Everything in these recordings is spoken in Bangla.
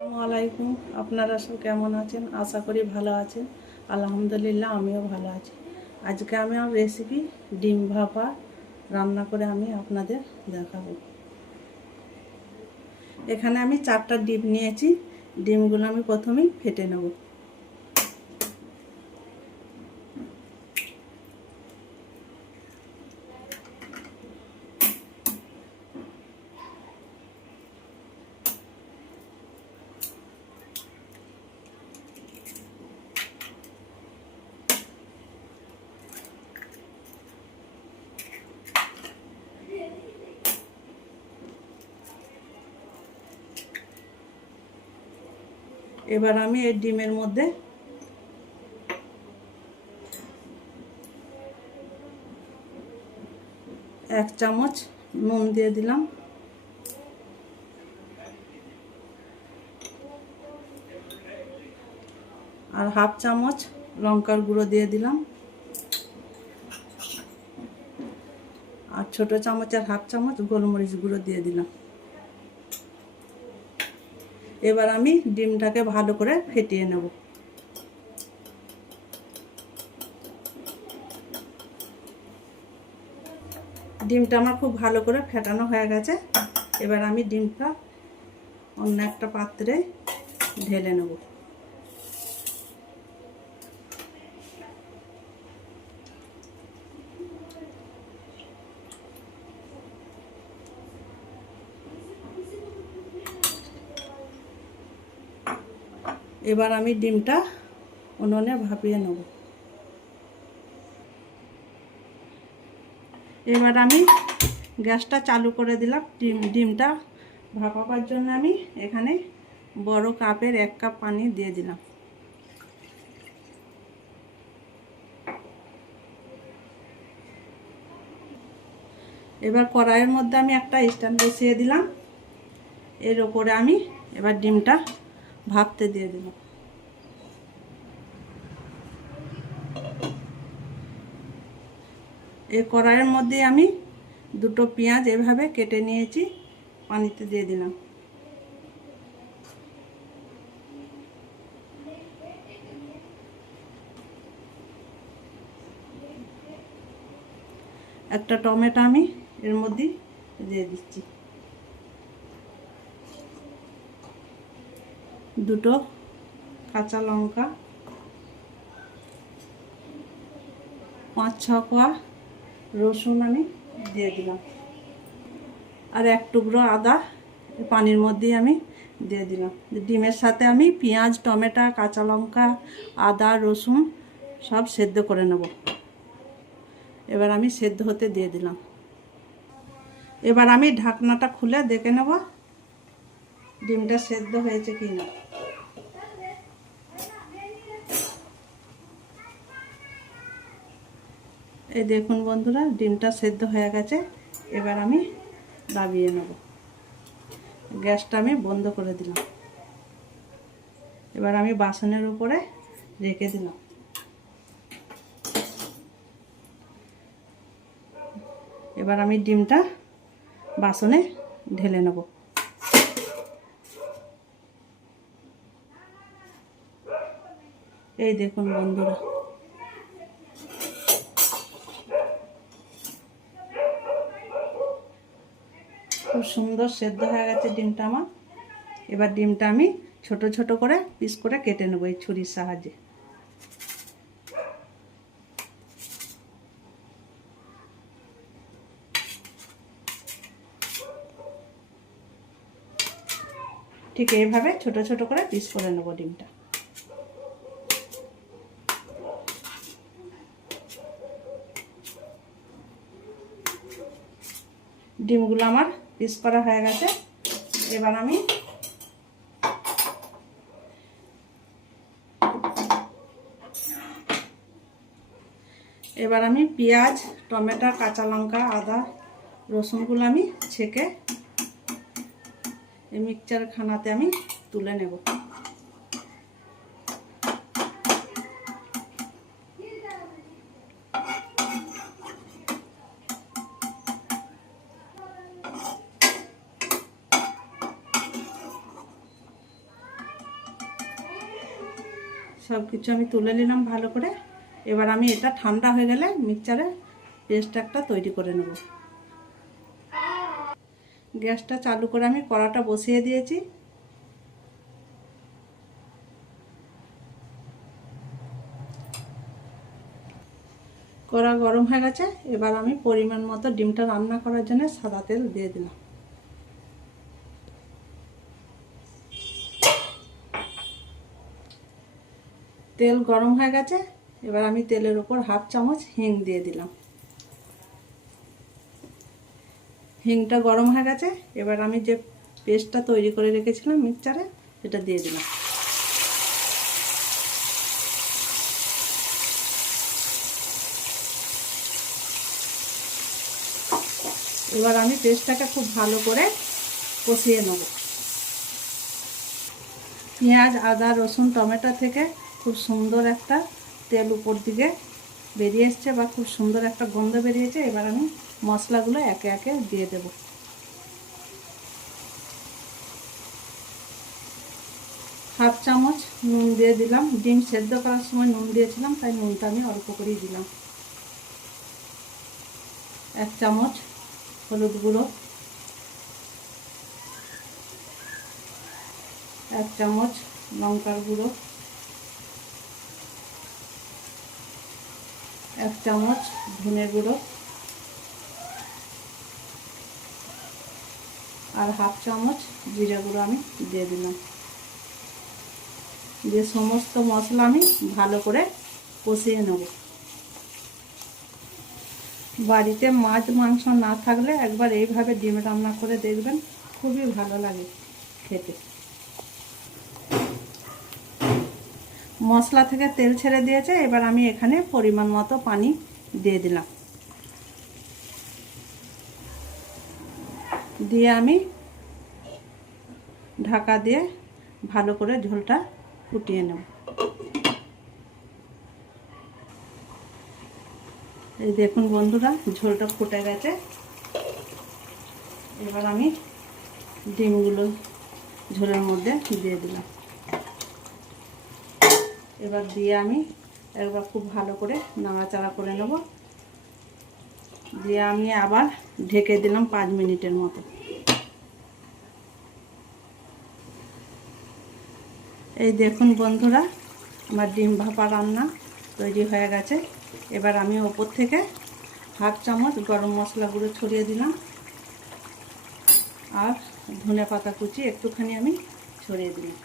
আসসালামু আলাইকুম। আপনারা সব কেমন আছেন? আশা করি ভালো আছেন। আলহামদুলিল্লাহ আমিও ভালো আছি। আজকে আমি আমার রেসিপি ডিম ভাপা রান্না করে আমি আপনাদের দেখাবো। এখানে আমি 4টা ডিম নিয়েছি। ডিমগুলো আমি প্রথমেই ফেটে নেব। এবার আমি এই ডিমের মধ্যে এক চামচ নুন দিয়ে দিলাম, আর হাফ চামচ লঙ্কার গুঁড়ো দিয়ে দিলাম, আর ছোট চামচের হাফ চামচ গোলমরিচ গুঁড়ো দিয়ে দিলাম। এবার আমি ডিমটাকে ভালো করে ফেটিয়ে নেব। ডিমটা আমার খুব ভালো করে ফেটানো হয়ে গেছে। এবার আমি ডিমটা অন্য একটা পাত্রে ঢেলে নেব। এবার আমি ডিমটা উনুনে ভাপিয়ে নেব। এবার আমি গ্যাসটা চালু করে দিলাম। ডিমটা ভাপাবার জন্য আমি এখানে বড় কাপের 1 কাপ পানি দিয়ে দিলাম। এবার কড়াইয়ের মধ্যে আমি একটা স্ট্যান্ড বসিয়ে দিলাম। এর ওপরে আমি এবার ডিমটা ভাপতে দিয়ে দিলাম। এই কড়াইয়ের মধ্যে আমি 2টো পেঁয়াজ এভাবে কেটে নিয়েছি, পানিতে দিয়ে দিলাম। একটা টমেটো আমি এর মধ্যে দিয়ে দিচ্ছি। 2টো কাঁচা লঙ্কা, 5-6 কোয়া রসুন আমি দিয়ে দিলাম, আর 1 টুকরো আদা পানির মধ্যেই আমি দিয়ে দিলাম। ডিমের সাথে আমি পেঁয়াজ, টমেটো, কাঁচা লঙ্কা, আদা, রসুন সব সেদ্ধ করে নেব। এবার আমি সেদ্ধ হতে দিয়ে দিলাম। এবার আমি ঢাকনাটা খুলে দেখে নেব ডিমটা সেদ্ধ হয়েছে কি না। এই দেখুন বন্ধুরা, ডিমটা সেদ্ধ হয়ে গেছে। এবার আমি নামিয়ে নেব। গ্যাসটা আমি বন্ধ করে দিলাম। এবার আমি বাসনের উপরে রেখে দিলাম। এবার আমি ডিমটা বাসনে ঢেলে নেব। এই দেখুন বন্ধুরা, খুব সুন্দর সেদ্ধ হয়ে গেছে ডিমটা আমার। এবার ডিমটা আমি ছোট ছোট করে পিস করে কেটে নেব এই ছুরির সাহায্যে। ঠিক এইভাবে ছোট ছোট করে পিস করে নেব ডিমটা। ডিমগুলো আমার পিস করা হয়ে গেছে। এবার আমি পেঁয়াজ, টমেটো, কাঁচা লঙ্কা, আদা, রসুনগুলো আমি ছেঁকে এই মিক্সচার খানাতে আমি তুলে নেব। সব কিছু আমি তুলে নিলাম ভালো করে। এবার আমি এটা ঠান্ডা হয়ে গেলে মিক্সচারে পেস্ট একটা তৈরি করে নেব। গ্যাসটা চালু করে আমি কড়াটা বসিয়ে দিয়েছি। কড়া গরম হয়ে গেছে। এবার আমি পরিমাণ মতো ডিমটা রান্না করার জন্য সাদা তেল দিয়ে দিলাম। তেল গরম হয়ে গেছে। এবার আমি তেলের উপর 1/2 চামচ হিং দিয়ে দিলাম। হিংটা গরম হয়ে গেছে। এবার আমি যে পেস্টটা তৈরি করে রেখেছিলাম মিক্সচারে সেটা দিয়ে দিলাম। এবার আমি পেস্টটাকে খুব ভালো করে কষিয়ে নেব। পেঁয়াজ, আদা, রসুন, টমেটো থেকে খুব সুন্দর একটা তেল উপর দিকে বেরিয়ে এসছে বা খুব সুন্দর একটা গন্ধ বেরিয়েছে। এবার আমি মশলাগুলো একে একে দিয়ে দেব। 1/2 চামচ নুন দিয়ে দিলাম। ডিম সেদ্ধ করার সময় নুন দিয়েছিলাম, তাই নুনটা আমি অল্প করেই দিলাম। 1 চামচ হলুদ গুঁড়ো, 1 চামচ লঙ্কার গুঁড়ো, 1 চামচ ধনে গুঁড়ো আর 1/2 চামচ জিরা গুঁড়ো আমি দিয়ে দিলাম। দিয়ে সমস্ত মশলা আমি ভালো করে কষিয়ে নেব। বাড়িতে মাছ মাংস না থাকলে একবার এইভাবে ডিম রান্না করে দেখবেন, খুবই ভালো লাগে খেতে। মশলা থেকে তেল ছেড়ে দিয়েছে। এবার আমি এখানে পরিমাণ মতো পানি দিয়ে দিলাম। দিয়ে আমি ঢাকা দিয়ে ভালো করে ঝোলটা ফুটিয়ে নেব। এই দেখুন বন্ধুরা, ঝোলটা ফুটে গেছে। এবার আমি ডিমগুলো ঝোলের মধ্যে দিয়ে দিলাম। এবার দিয়ে আমি একবার খুব ভালো করে নাড়াচাড়া করে নেব। দিয়ে আমি আবার ঢেকে দিলাম 5 মিনিটের মতো। এই দেখুন বন্ধুরা, আমার ডিম ভাপা রান্না তৈরি হয়ে গেছে। এবার আমি ওপর থেকে 1/2 চামচ গরম মশলা গুঁড়ো ছড়িয়ে দিলাম আর ধনে পাতা কুচি একটুখানি আমি ছড়িয়ে দিলাম।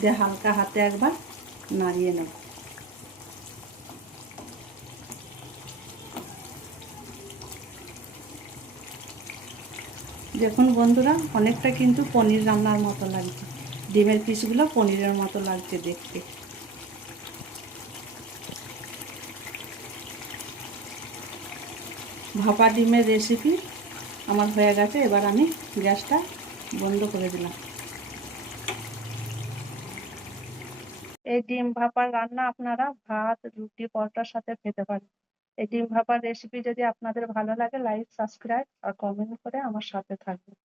দিয়ে হালকা হাতে একবার নাড়িয়ে নেব। দেখুন বন্ধুরা, অনেকটা কিন্তু পনির রান্নার মতো লাগছে। ডিমের পিসগুলো পনিরের মতো লাগছে দেখতে। ভাপা ডিমের রেসিপি আমার হয়ে গেছে। এবার আমি গ্যাসটা বন্ধ করে দিলাম। এই ডিম ভাপার রান্না আপনারা ভাত, রুটি, পরোটার সাথে খেতে পারেন। এই ডিম ভাপার রেসিপি যদি আপনাদের ভালো লাগে, লাইক, সাবস্ক্রাইব আর কমেন্ট করে আমার সাথে থাকবেন।